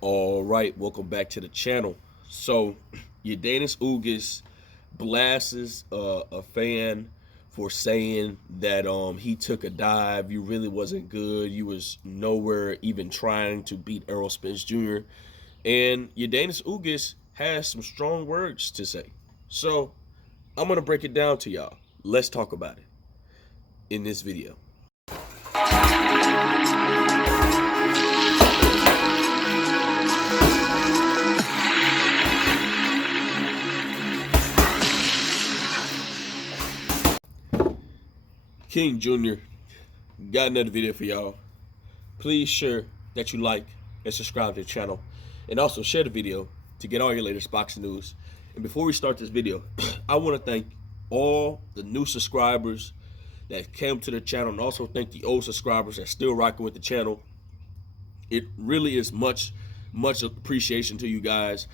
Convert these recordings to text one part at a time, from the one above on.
All right, welcome back to the channel. So, UGAS blasts a fan for saying that he took a dive. You really wasn't good. You was nowhere even trying to beat Errol Spence Jr. And UGAS has some strong words to say. So, I'm gonna break it down to y'all. Let's talk about it in this video. King Jr. got another video for y'all. Please share that you like and subscribe to the channel, and also share the video to get all your latest boxing news. And before we start this video, I want to thank all the new subscribers that came to the channel, and also thank the old subscribers that still rocking with the channel. It really is much appreciation to you guys.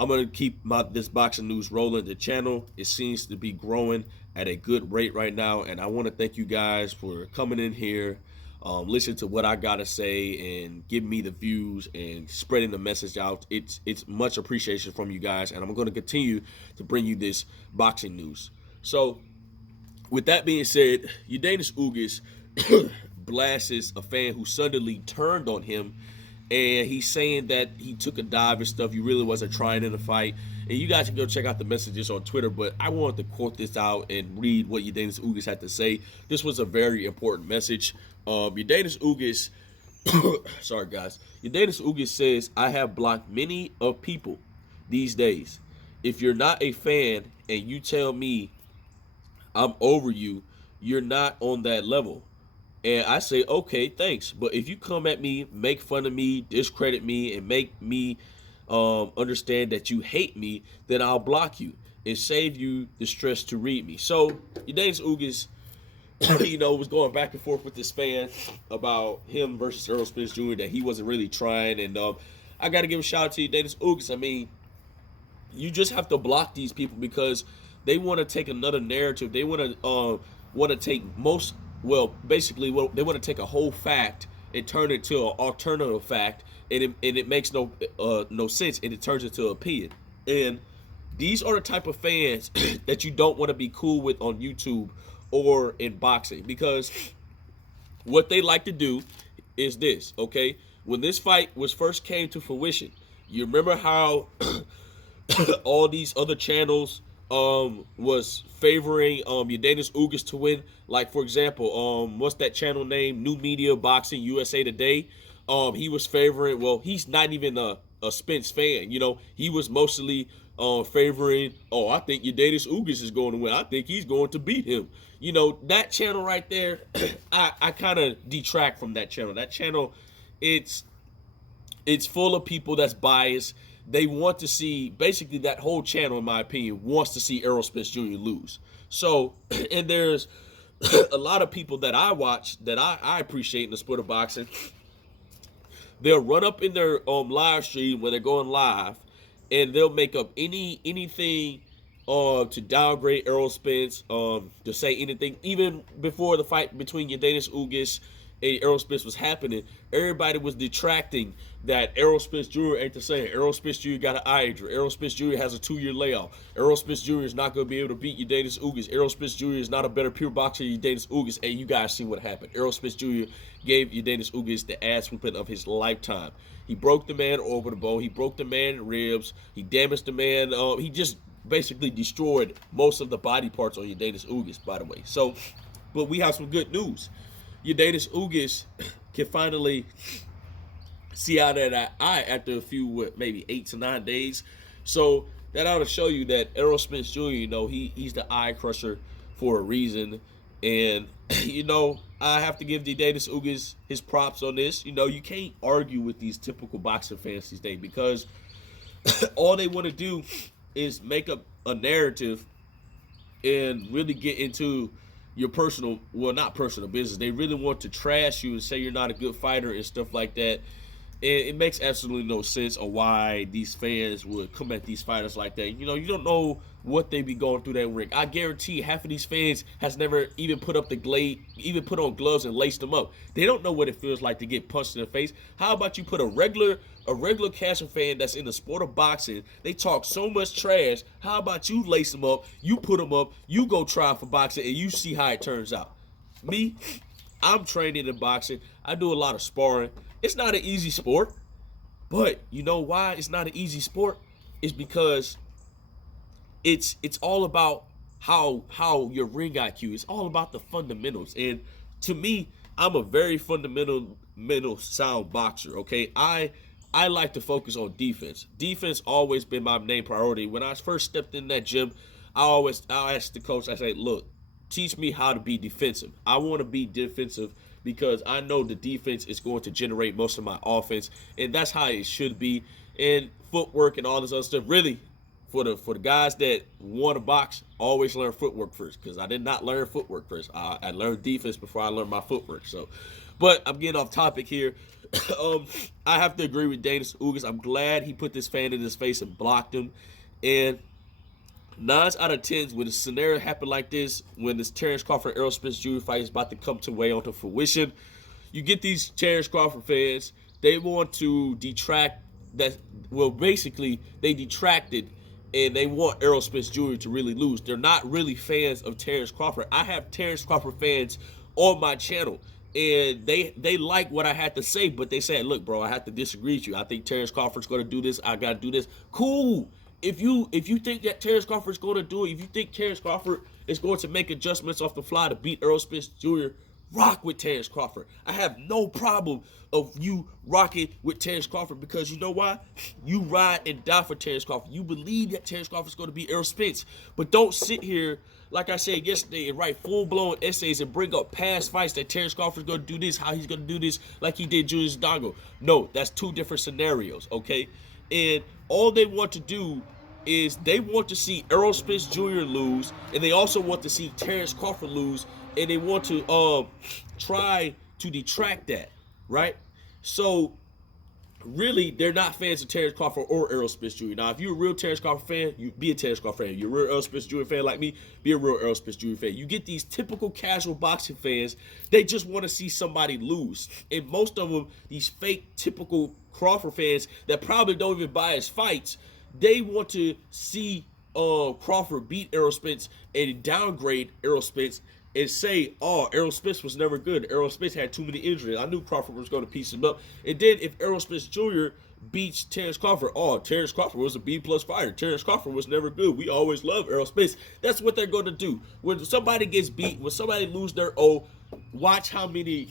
I'm gonna keep this boxing news rolling. The channel, it seems to be growing at a good rate right now, and I want to thank you guys for coming in here, listen to what I gotta say, and give me the views and spreading the message out. It's much appreciation from you guys, and I'm going to continue to bring you this boxing news. So, with that being said, UGAS blasts a fan who suddenly turned on him, and he's saying that he took a dive and stuff. You really wasn't trying in the fight. And you guys can go check out the messages on Twitter, but I wanted to quote this out and read what UGAS had to say. This was a very important message. UGAS, sorry guys, UGAS says, "I have blocked many of people these days. If you're not a fan and you tell me I'm over you, you're not on that level." And I say, okay, thanks. But if you come at me, make fun of me, discredit me, and make me understand that you hate me, then I'll block you and save you the stress to read me. So, UGAS, was going back and forth with this fan about him versus Errol Spence Jr., that he wasn't really trying. And I got to give a shout out to UGAS. I mean, you just have to block these people because they want to take another narrative. They want to take basically, they want to take a whole fact and turn it to an alternative fact, and it makes no sense, and it turns into an opinion. And these are the type of fans that you don't want to be cool with on YouTube or in boxing, because what they like to do is this, okay? When this fight first came to fruition, you remember how all these other channels was favoring UGAS to win. Like, for example, what's that channel name? New Media Boxing USA Today. He was favoring, well, he's not even a Spence fan, he was mostly favoring, I think UGAS is going to win. I think he's going to beat him. That channel right there, I kind of detract from that channel. That channel, it's full of people that's biased. They want to see, basically that whole channel, in my opinion, wants to see Errol Spence Jr. lose. So, and there's a lot of people that I watch that I appreciate in the sport of boxing. They'll run up in their live stream when they're going live, and they'll make up anything to downgrade Errol Spence, to say anything. Even before the fight between UGAS and Errol Spence was happening, everybody was detracting that Errol Spence Jr. ain't the same. Errol Spence Jr. got an eye injury. Errol Spence Jr. has a 2-year layoff. Errol Spence Jr. is not going to be able to beat UGAS. Errol Spence Jr. is not a better pure boxer than UGAS. And you guys see what happened. Errol Spence Jr. gave UGAS the ass whooping of his lifetime. He broke the man over the bone. He broke the man ribs. He damaged the man. He just basically destroyed most of the body parts on UGAS, by the way. So, but we have some good news. UGAS can finally see out of that eye after a few, maybe 8 to 9 days. So that ought to show you that Errol Spence Jr., he's the eye crusher for a reason. And, I have to give UGAS his props on this. You can't argue with these typical boxing fans these days, because all they want to do is make up a narrative and really get into your not personal business. They really want to trash you and say you're not a good fighter and stuff like that. it makes absolutely no sense on why these fans would come at these fighters like that. You know, you don't know what they be going through that ring. I guarantee half of these fans has never even put up the glade, even put on gloves and laced them up. They don't know what it feels like to get punched in the face. How about you put a regular casual fan that's in the sport of boxing? They talk so much trash. How about you lace them up, you put them up, you go try for boxing, and you see how it turns out. Me, I'm training in boxing. I do a lot of sparring. It's not an easy sport, but you know why it's not an easy sport? It's because it's all about how your ring IQ. It's all about the fundamentals. And to me, I'm a very fundamental sound boxer. Okay, I like to focus on defense. Defense always been my main priority. When I first stepped in that gym, I'll ask the coach. I say, look, teach me how to be defensive. I want to be defensive because I know the defense is going to generate most of my offense, and that's how it should be. And footwork and all this other stuff, really, for the guys that want to box, always learn footwork first, because I did not learn footwork first. I learned defense before I learned my footwork. So, but I'm getting off topic here. I have to agree with Dennis Ugas. I'm glad he put this fan in his face and blocked him. And 9 out of 10, when a scenario happen like this, when this Terrence Crawford Errol Spence Jr. fight is about to come to way onto fruition, you get these Terrence Crawford fans. They want to detract that. Well, basically, they detracted, and they want Errol Spence Jr. to really lose. They're not really fans of Terrence Crawford. I have Terrence Crawford fans on my channel, and they like what I had to say, but they said, look, bro, I have to disagree with you. I think Terrence Crawford's going to do this. I got to do this. Cool. If you think that Terrence Crawford is going to do it, if you think Terrence Crawford is going to make adjustments off the fly to beat Errol Spence Jr., rock with Terrence Crawford. I have no problem of you rocking with Terrence Crawford, because you know why? You ride and die for Terrence Crawford. You believe that Terrence Crawford is going to beat Errol Spence. But don't sit here, like I said yesterday, and write full-blown essays and bring up past fights that Terrence Crawford is going to do this, how he's going to do this, like he did Julius Dongo. No, that's two different scenarios, okay? And all they want to do is they want to see Errol Spence Jr. lose, and they also want to see Terrence Crawford lose, and they want to try to detract that, right? So really, they're not fans of Terrence Crawford or Errol Spence Jr. Now, if you're a real Terrence Crawford fan, you be a Terrence Crawford fan. You're a real Errol Spence Jr. fan like me, be a real Errol Spence Jr. fan. You get these typical casual boxing fans, they just want to see somebody lose. And most of them, these fake typical Crawford fans that probably don't even buy his fights, they want to see Crawford beat Errol Spence and downgrade Errol Spence and say, oh, Errol Spence was never good. Errol Spence had too many injuries. I knew Crawford was going to piece him up. And then if Errol Spence Jr. beats Terrence Crawford, oh, Terrence Crawford was a B-plus fighter. Terrence Crawford was never good. We always love Errol Spence. That's what they're going to do. When somebody gets beat, when somebody loses their O, watch how many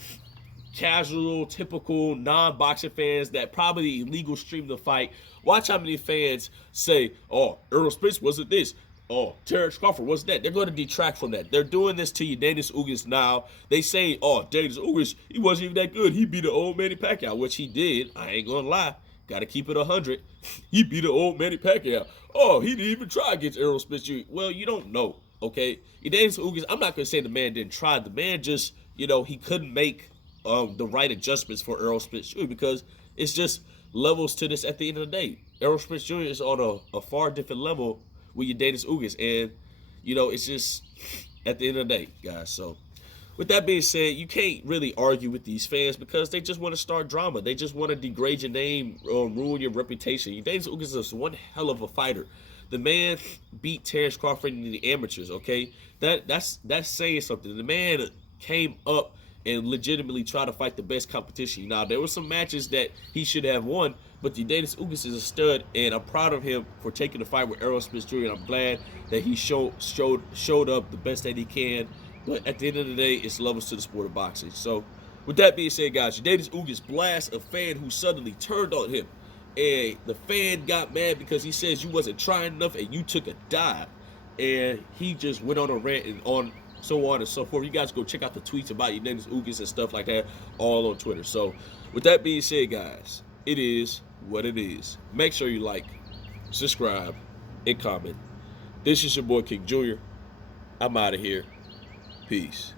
casual, typical, non-boxing fans that probably illegal stream the fight, watch how many fans say, oh, Errol Spence wasn't this. Oh, Terrence Crawford wasn't that. They're going to detract from that. They're doing this to you, Dennis Ugas now. They say, oh, Dennis Ugas, he wasn't even that good. He beat an old Manny Pacquiao, which he did. I ain't going to lie. Got to keep it 100. He beat an old Manny Pacquiao. Oh, he didn't even try against Errol Spence Jr. Well, you don't know, okay? Dennis Ugas, I'm not going to say the man didn't try. The man just, he couldn't make the right adjustments for Errol Spence Jr. because it's just levels to this at the end of the day. Errol Spence Jr. is on a far different level with your Dennis Ugas, and it's just at the end of the day, guys. So with that being said, you can't really argue with these fans because they just want to start drama. They just want to degrade your name, ruin your reputation. Dennis Ugas is one hell of a fighter. The man beat Terrence Crawford in the amateurs, okay? That's saying something. The man came up and legitimately try to fight the best competition. Now, there were some matches that he should have won, but the Dennis Ugas is a stud, and I'm proud of him for taking the fight with Errol Spence Jr., and I'm glad that he showed up the best that he can. But at the end of the day, it's levels to the sport of boxing. So, with that being said, guys, Dennis Ugas blasts a fan who suddenly turned on him, and the fan got mad because he says you wasn't trying enough and you took a dive, and he just went on a rant and so on and so forth. You guys go check out the tweets about your Dennis Ugas and stuff like that all on Twitter. So with that being said, guys, it is what it is. Make sure you like, subscribe, and comment. This is your boy King Jr. I'm out of here. Peace.